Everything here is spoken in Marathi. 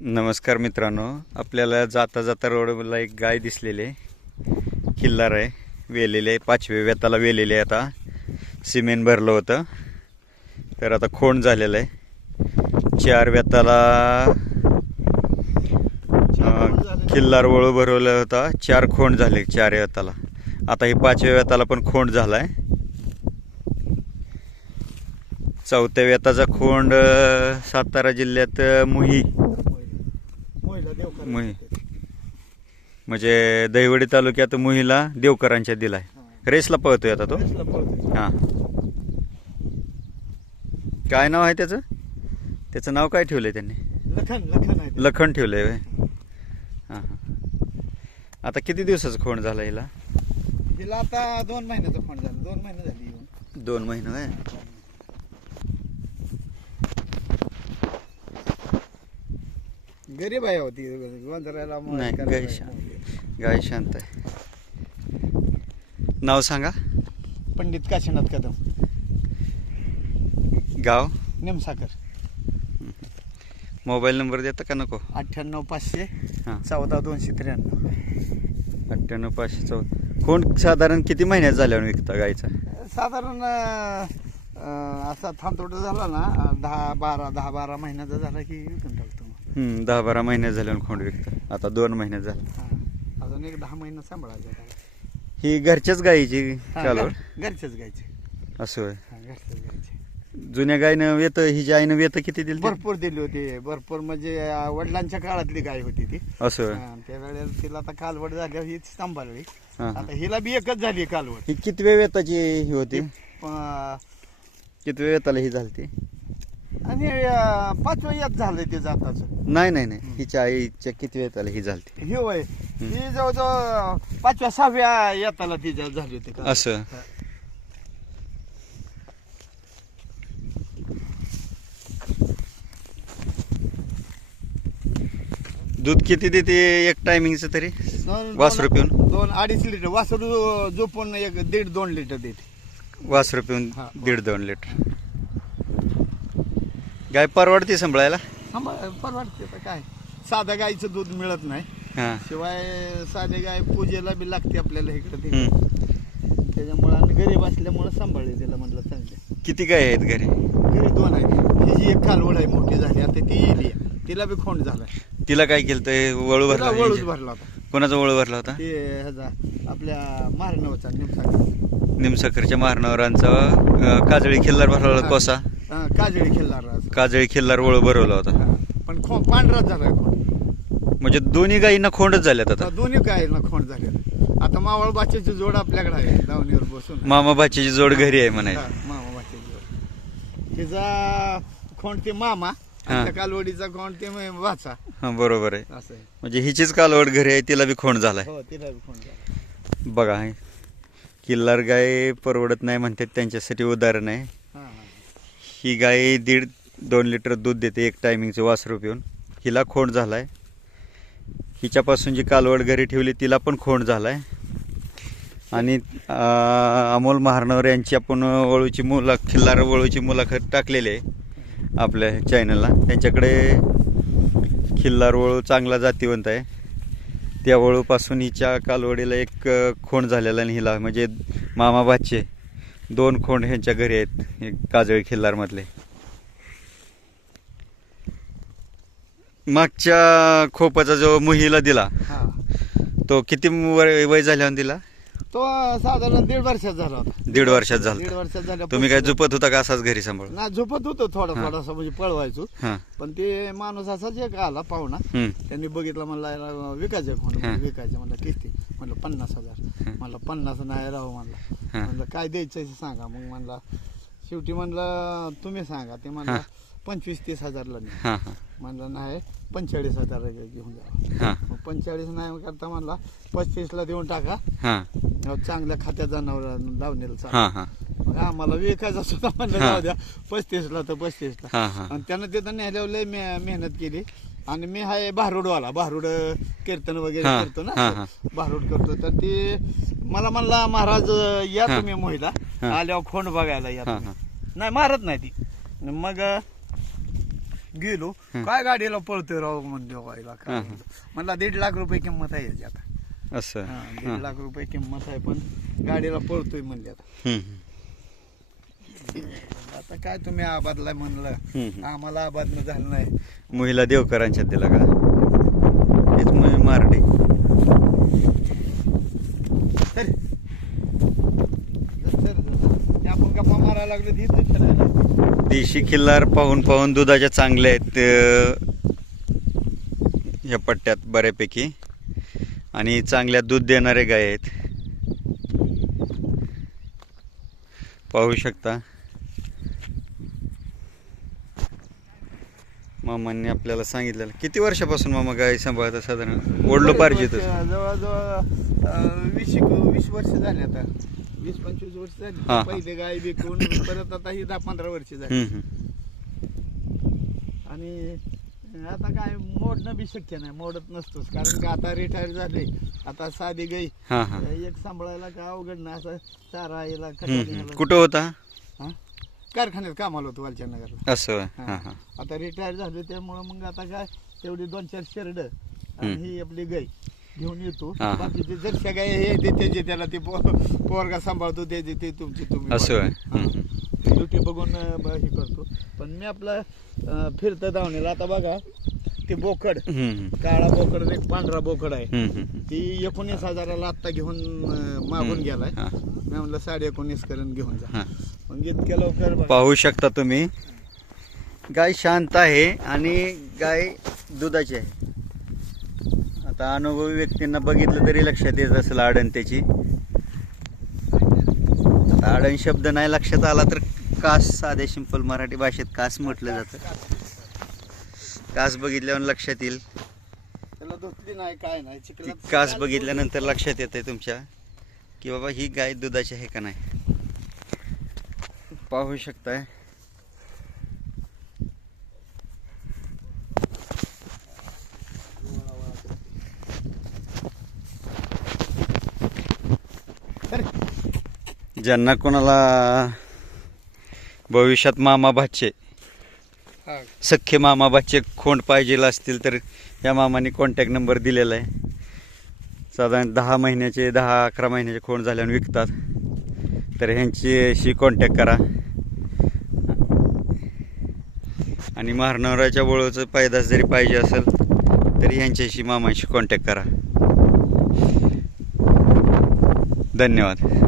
नमस्कार मित्रांनो आपल्याला जाता जाता रोडला एक गाय दिसलेली आहे. किल्लार आहे वेलेले आहे पाचव्या व्यताला वेलेले आहे आता. सिमेंट भरलं होतं. तर आता खोंड झालेलं आहे. चार व्यताला किल्लार वळू भरवलं होता. चार खोंड झाले चार व्यताला. आता हे पाचव्या व्यताला पण खोंड झाला आहे चौथ्या व्यताचा खोंड सातारा जिल्ह्यात मुही. महिला देवकर मुही म्हणजे दहिवडी तालुक्यात मुहीला देवकरांच्या दिलाय. रेसला पळतोय आता तो? रेसला पळतोय. हा. काय नाव आहे त्याचं? त्याचं नाव काय ठेवलंय त्यांनी? लखन लखन आहे. लखन ठेवलंय व्हय. हा हा. आता किती दिवसाचं खोंड झाला हिला? तिला आता दोन महिन्याचा फोन झाला. दोन महिने झाली येऊन. दोन महिने व्हय. गरीब आहे होती मग नाही करायला गाय. शांत. गाय शांत आहे. नाव सांगा? पंडित काशीनाथ कदम. गाव? निमसाकर मोबाईल नंबर देता का नको? अठ्ठ्याण्णव पाचशे हां. चौदा दोनशे त्र्याण्णव. अठ्ठ्याण्णव पाचशे चौदा. खोंड साधारण किती महिन्यात झाल्यावर विकता गायचा साधारण असा थांबतोड झाला ना दहा बारा दहा बारा महिन्याचा झाला की विकून टाकतो मग. हम्म, दहा बारा महिन्यात झाल्यावर खोंड विकता आता दोन महिन्यात झालं हा. अजून एक दहा महिने सांभाळायचं त्याला. ही घरच्याच गायीची हा, चालवड घर- घरचेच गायचे असं होय. हा, घरचेच जुन्या गायनं वेत हिच्या आईनं वेत किती दिली भरपूर दिली होती भरपूर म्हणजे अं, वडिलांच्या काळातली गाय होती ती असं होय. हा, त्यावेळेला तिला आता कालवड झाल्यावर हीच सांभाळली हा, हा. आता हिला बी एकच झाली कालवड ही कितव्या वेताची ही होती अं, कितव्या वेताला ही झाली आणि अं, पाचवं यात झालंय ते जाताच. नाही नाही नाही. हिच्या आईच्या किती वेताला ही झाली हे वय. ही जवळजवळ पाचव्या सहाव्या येताला तिच्या झाली होती कालवड. असं. दूध किती देते एक टायमिंगचं तरी? दोन- वासरू दोन- पिऊन? दोन अडीच लिटर. वासरू झोपून एक दीड दोन लिटर देते. वासरं पिऊन हा. दीड दोन लिटर. गाय परवडते सांभाळायला? सांभाळ परवडते आता काय? साधं गाईचं दूध मिळत नाही. हा. शिवाय साधे गाय पूजेला बी लागते आपल्याला इकडे ते हम्म. त्याच्यामुळे आणि गरीब असल्यामुळे सांभाळले तिला म्हणलं चांगले किती गाय आहेत घरी? घरी दोन आहेत. हिची एक कालवड आहे मोठी झाली आता ती येली तिला बी खोंड झालाय. तिला काय केलं तर वळू तिला भरला वळूच भरला होता. कोणाचा वळू भरला होता? ते ह्याचा आपल्या मारणवचा निमसागर निमसकरच्या महाराणावरांचा काजळी खिल्लार भरवला. कोसा. काजळी आज काजळी खिल्लार वळू भरवला होता. पण खो पांढराच खोंड म्हणजे दोन्ही गायींना खोंडच झाल्यात आता. दोन्ही काय ना खोंड झाले आता मावळ बाच्याची जोड आपल्याकडे आहे दावणीवर बसून. मामा भाचीची जोड घरी आहे म्हणायचं. हा, मामा बाच्याची जोड. तिचा खोंड ते मामा कालवडीचा खोंड ते वाचा. हा बरोबर आहे. म्हणजे हिचीच कालवड घरी आहे तिला बी खोंड झालाय. हो तिला बी खोंड झाला बघा किल्लार गाय परवडत नाही म्हणतात त्यांच्यासाठी उदाहरण आहे. हा, गाय दीड दोन लिटर दूध देते एक टायमिंगचं वासरू पिऊन. हिला खोंड झालाय. हिच्यापासून जी कालवड घरी ठेवली तिला पण खोंड झालाय. आणि अं, अमोल महारनवर यांची आपण वळूची मुला खिल्लार वळूची मुलाखत टाकलेली आहे आपल्या चॅनलला त्यांच्याकडे खिल्लार वळू चांगला जातीवंत आहे. त्या वळूपासून हिच्या कालवडीला एक खोंड झालेला आणि हिला म्हणजे मामा बाचे दोन खोंड ह्यांच्या घरी आहेत एक काजळी खिल्लारमधले मागच्या खोपाचा जो मुहीला दिला. तो किती वय वय झाल्यावर दिला तो साधारण दीड वर्षात झाला होता. दीड वर्षात दीड झाला वर्षात झाला. तुम्ही काय झोपत होता का असाच घरी सांभाळ ना झोपत होतो थोडा. थोडासा म्हणजे पळवायचो. हा. पण ते माणूस असाच एक आला पाहुणा. हम्म. त्यांनी बघितलं म्हणला याला विकायचं कोण हा. विकायचं म्हणलं किती म्हणलं पन्नास हजार. म्हणलं पन्नास नाही राहू म्हणलं. हा. म्हणलं काय द्यायचं ते सांगा. मग म्हणला शेवटी म्हणलं तुम्ही सांगा. ते म्हणलं. पंचवीस तीस हजारला नाही. हा हा. म्हणलं नाही पंचेचाळीस हजार घेऊन जा. हा. मग पंचेचाळीस नाही करता म्हणला पस्तीसला देऊन टाका. हा. चांगल्या खात्या जनावर लावणीला चाल. हा हा. मग आम्हाला विकायचा सुद्धा म्हणलं. जाऊ द्या पस्तीसला तर पस्तीसला. हा हा. आणि त्यानं तिथं नेल्यावर लय मे- मेहनत केली. आणि मी हाय भारूडवाला भारूड कीर्तन वगैरे हा, करतो हा, ना. हा. भारूड करतो. तर ते मला म्हणला महाराज या हा. तुम्ही महिला. हा. आल्यावर खोंड बघायला या हा, तुम्ही. नाही मारत नाही ती. मग गेलो. काय गाडीला पळतोय राव? म्हणलो व्हायला काय हं, हं. म्हणला. दीड लाख रुपये किंमत आहे याची आता. असं. हा, हां. दीड लाख रुपये किंमत आहे पण गाडीला पळतोय म्हणले आता. हम्म, आता काय तुम्ही आबादला म्हणलं. आम्हाला आबादनं झालं नाही. महिला देवकरांच्यात दिला का? हेच मारडी तर तर- ते आपण गप्पा मारायला लागलो ती इथं खेळायला देशी खिल्लार पाहून पाहून दुधाच्या चांगल्या आहेत या पट्ट्यात बऱ्यापैकी. आणि चांगल्या दूध देणारे गाय आहेत. पाहू शकता. मामांनी आपल्याला सांगितलेलं. किती वर्षापासून मामा गाय सांभाळता साधारण? ओढलो पाहिजे जवळजवळ वीस वीस वर्ष झाली आता. वीस पंचवीस वर्ष झाली हा. पहिले गाय विकून परत आता ही दहा पंधरा वर्ष झाली हम्म, हम्म. आणि आता काय मोडणं बी शक्य नाही मोडत नसतोच कारण का आता रिटायर झाले आता साधी गाई हां हां एक सांभाळायला का अवघड नाही असं चारा याला हम्म, खटारी हम्म. याला. कुठं होता हा? कारखान्यात कामाला होतो वालच्या नगरला असं हा. हां हां आता रिटायर झाले त्यामुळं मग आता काय तेवढी दोन चार शेरड आणि. ही आपली गाय घेऊन येतो हा. बाकीचे जरशा गाय हे ते त्याचे त्याला ते पो- पोरगा सांभाळतो त्याचे ते तुमची तुम्ही असं आहे हा. हम्म. ते ड्युटी बघून अं, ब- हे करतो पण मी आपलं अं, फिरतं धावणीला आता बघा ते बोकड हम्म, हम्म. काळा बोकड आणि एक पांढरा बोकड आहे हम्म, हम्म. ती एकोणीस हजाराला आत्ता घेऊन अं, मागून. गेलाय हा. मी म्हणलं साडे एकोणीस करून घेऊन जा हां मग इतक्या लवकर बघा. पाहू शकता तुम्ही गाय शांत आहे आणि गाय दुधाची आहे आता अनुभवी व्यक्तींना बघितलं तरी लक्षात येत असेल आडण त्याची आता आडण शब्द नाही लक्षात आला तर कास साध्या सिंपल मराठी भाषेत कास म्हटलं जातं. कास बघितल्यावर लक्षात येईल. नाही काय नाही कास बघितल्यानंतर लक्षात येते तुमच्या की बाबा ही गाय दुधाची आहे का नाही? पाहू शकताय तर ज्यांना कोणाला भविष्यात मामा भाचे. सख्खे मामा भाचे खोंड पाहिजे असतील तर या मामाने कॉन्टॅक्ट नंबर दिलेला आहे. साधारण दहा महिन्याचे दहा अकरा महिन्याचे खोंड झाल्यावर विकतात. तर ह्यांच्याशी कॉन्टॅक्ट करा. आणि महारणावराच्या वळूचं पैदास जरी पाहिजे असेल तरी ह्यांच्याशी मामाशी कॉन्टॅक्ट करा. धन्यवाद.